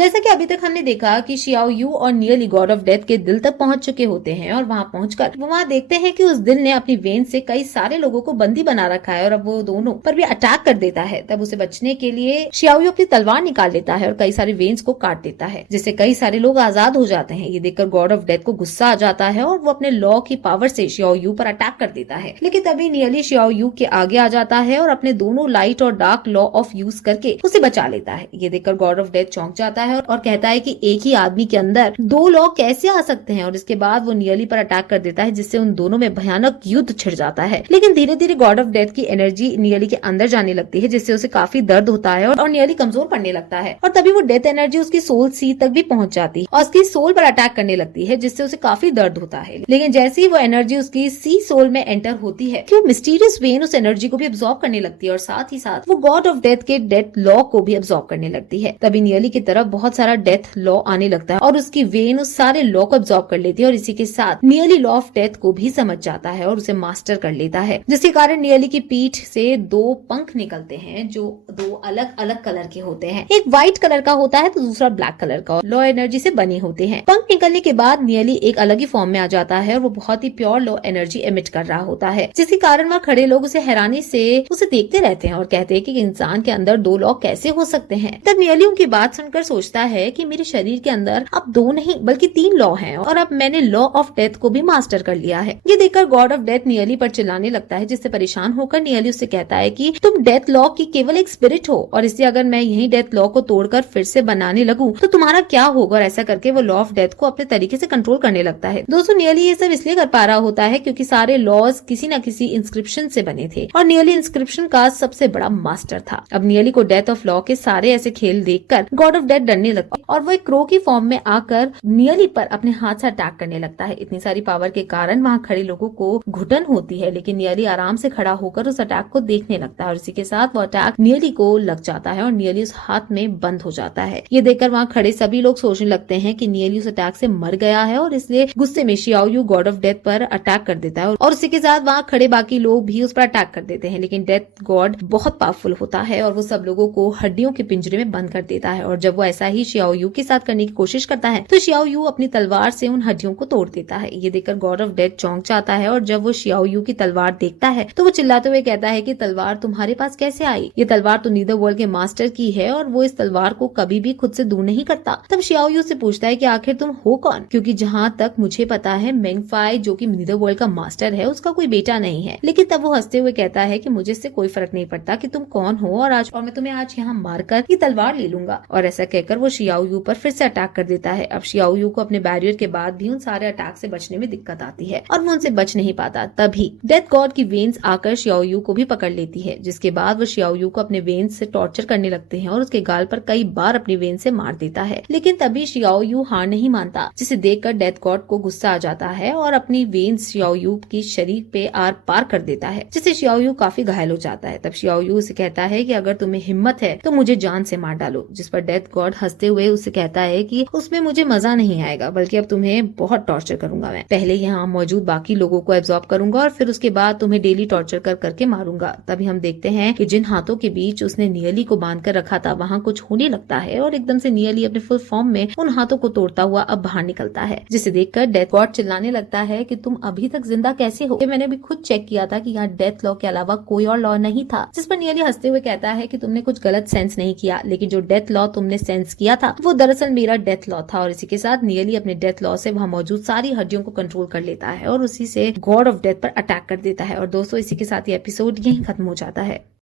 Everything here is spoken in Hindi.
जैसा कि अभी तक हमने देखा कि शियाओ यू और नियली गॉड ऑफ डेथ के दिल तक पहुंच चुके होते हैं और वहां पहुंचकर वो वहां देखते हैं कि उस दिल ने अपनी वेन से कई सारे लोगों को बंदी बना रखा है और अब वो दोनों पर भी अटैक कर देता है। तब उसे बचने के लिए शियाओ यू अपनी तलवार निकाल लेता है और कई सारी वेन्स को काट देता है, जिससे कई सारे लोग आजाद हो जाते हैं। ये देखकर गॉड ऑफ डेथ को गुस्सा आ जाता है और वो अपने लॉ की पावर से शियाओ यू पर अटैक कर देता है। लेकिन तभी नियली शियाओ यू के आगे आ जाता है और अपने दोनों लाइट और डार्क लॉ ऑफ यूज करके उसे बचा लेता है। ये देखकर गॉड ऑफ डेथ चौंक जाता है और कहता है कि एक ही आदमी के अंदर दो लॉ कैसे आ सकते हैं, और इसके बाद वो नियली पर अटैक कर देता है, जिससे उन दोनों में भयानक युद्ध छिड़ जाता है। लेकिन धीरे धीरे गॉड ऑफ डेथ की एनर्जी नियली के अंदर जाने लगती है, जिससे उसे काफी दर्द होता है और नियली कमजोर पड़ने लगता है। और तभी वो डेथ एनर्जी उसकी सोल सी तक भी पहुंच जाती है और उसकी सोल पर अटैक करने लगती है, जिससे उसे काफी दर्द होता है। लेकिन जैसे ही वो एनर्जी उसकी सी सोल में एंटर होती है कि वो मिस्टीरियस वेन उस एनर्जी को भी अब्सॉर्ब करने लगती है और साथ ही साथ वो गॉड ऑफ डेथ के डेथ लॉ को भी अब्सॉर्ब करने लगती है। तभी नियली की तरफ बहुत सारा डेथ लॉ आने लगता है और उसकी वेन उस सारे लॉ को अब्सॉर्ब कर लेती है और इसी के साथ नियली लॉ ऑफ डेथ को भी समझ जाता है और उसे मास्टर कर लेता है, जिसके कारण नियली की पीठ से दो पंख निकलते हैं जो दो अलग अलग कलर के होते हैं। एक व्हाइट कलर का होता है तो दूसरा ब्लैक कलर का, लॉ एनर्जी से बने होते हैं। पंख निकलने के बाद नियली एक अलग ही फॉर्म में आ जाता है और वो बहुत ही प्योर लॉ एनर्जी एमिट कर रहा होता है, जिसके कारण वहाँ खड़े लोग उसे हैरानी से उसे देखते रहते हैं और कहते हैं कि इंसान के अंदर दो लॉ कैसे हो सकते हैं। तब नियली उनकी बात सुनकर सोचता है कि मेरे शरीर के अंदर अब दो नहीं बल्कि तीन लॉ हैं और अब मैंने लॉ ऑफ डेथ को भी मास्टर कर लिया है। ये देखकर गॉड ऑफ डेथ नियली पर चिल्लाने लगता है, जिससे परेशान होकर नियली उससे कहता है कि तुम डेथ लॉ की केवल एक स्पिरिट हो और इसलिए अगर मैं यही डेथ लॉ को तोड़कर फिर से बनाने लगूं तो तुम्हारा क्या होगा। और ऐसा करके वो लॉ ऑफ डेथ को अपने तरीके से कंट्रोल करने लगता है। दोस्तों नियली ये सब इसलिए कर पा रहा होता है क्योंकि सारे लॉज किसी न किसी इंस्क्रिप्शन से बने थे और नियली इंस्क्रिप्शन का सबसे बड़ा मास्टर था। अब नियली को डेथ ऑफ लॉ के सारे ऐसे खेल देखकर गॉड ऑफ डेथ डरने लगता है और वो एक क्रो की फॉर्म में आकर नियली पर अपने हाथ से अटैक करने लगता है। इतनी सारी पावर के कारण वहाँ खड़े लोगों को घुटन होती है, लेकिन नियली आराम से खड़ा होकर उस अटैक को देखने लगता है और इसी के साथ वो अटैक नियली को लग जाता है और नियली उस हाथ में बंद हो जाता है। ये देखकर वहाँ खड़े सभी लोग सोचने लगते हैं कि नियली उस अटैक से मर गया है और इसलिए गुस्से में Xiao you God of death पर अटैक कर देता है और उसी के साथ वहाँ खड़े बाकी लोग भी उस पर अटैक कर देते हैं। लेकिन डेथ गॉड बहुत पावरफुल होता है और वो सब लोगों को हड्डियों के पिंजरे में बंद कर देता है और जब वो ऐसा ही शियाओ यू के साथ करने की कोशिश करता है तो शियाओ यू अपनी तलवार से उन हड्डियों को तोड़ देता है। ये देखकर गॉड ऑफ डेथ चौंक जाता है और जब वो शियाओ यू की तलवार देखता है तो वो चिल्लाते हुए कहता है कि तलवार तुम्हारे पास कैसे आई, ये तलवार तो नीदर वर्ल्ड के मास्टर की है और वो इस तलवार को कभी भी खुद से दूर नहीं करता। तब शियाओ यू से पूछता है कि आखिर तुम हो कौन, क्योंकि जहाँ तक मुझे पता है मेंगफाई जो कि नीदर वर्ल्ड का मास्टर है उसका कोई बेटा नहीं है। लेकिन तब वो हंसते हुए कहता है कि मुझे इससे कोई फर्क नहीं पड़ता कि तुम कौन हो और मैं तुम्हें आज यहाँ मारकर ये तलवार ले लूंगा। और ऐसा कहकर वो शियाओ यू पर फिर से अटैक कर देता है। अब शियाओ यू को अपने बैरियर के बाद भी उन सारे अटैक से बचने में दिक्कत आती है और वो उनसे बच नहीं पाता। तभी डेथ गॉड की वेन्स आकर शियाओ यू को भी पकड़ लेती है, जिसके बाद वो शियाओ यू को अपने वेन्स से टॉर्चर करने लगते हैं और उसके गाल पर कई बार अपनी वेन से मार देता है। लेकिन तभी शियाओ यू हार नहीं मानता, जिसे देखकर डेथ गॉड को गुस्सा आ जाता है और अपनी वेन्स शियाओ यू की शरीर पे आर पार कर देता है, जिससे शियाओ यू काफी घायल हो जाता है। तब शियाओ यू उसे कहता है कि अगर तुम्हें हिम्मत है तो मुझे जान से मार डालो, जिस पर डेथ गॉड हंसते हुए उसे कहता है कि उसमें मुझे मजा नहीं आएगा, बल्कि अब तुम्हें बहुत टॉर्चर करूंगा। मैं पहले यहाँ मौजूद बाकी लोगों को एब्जॉर्ब करूंगा और फिर उसके बाद तुम्हें डेली टॉर्चर कर करके मारूंगा। तभी हम देखते हैं कि जिन हाथों के बीच उसने नियली को बांध कर रखा था वहाँ कुछ होने लगता है और एकदम से नियली अपने फुल फॉर्म में उन हाथों को तोड़ता हुआ अब बाहर निकलता है, जिसे देखकर डेथ गॉड चिल्लाने लगता है कि तुम अभी तक जिंदा कैसे हो। मैंने भी खुद चेक किया था कि यहाँ डेथ लॉ के अलावा कोई और लॉ नहीं था। जिस पर नियली हंसते हुए कहता है कि तुमने कुछ गलत सेंस नहीं किया, लेकिन जो डेथ लॉ तुमने सेंस किया था वो दरअसल मेरा डेथ लॉ था। और इसी के साथ नियली अपने डेथ लॉ से वहाँ मौजूद सारी हड्डियों को कंट्रोल कर लेता है और उसी से गॉड ऑफ डेथ पर अटैक कर देता है। और दोस्तों इसी के साथ ये एपिसोड यहीं खत्म हो जाता है।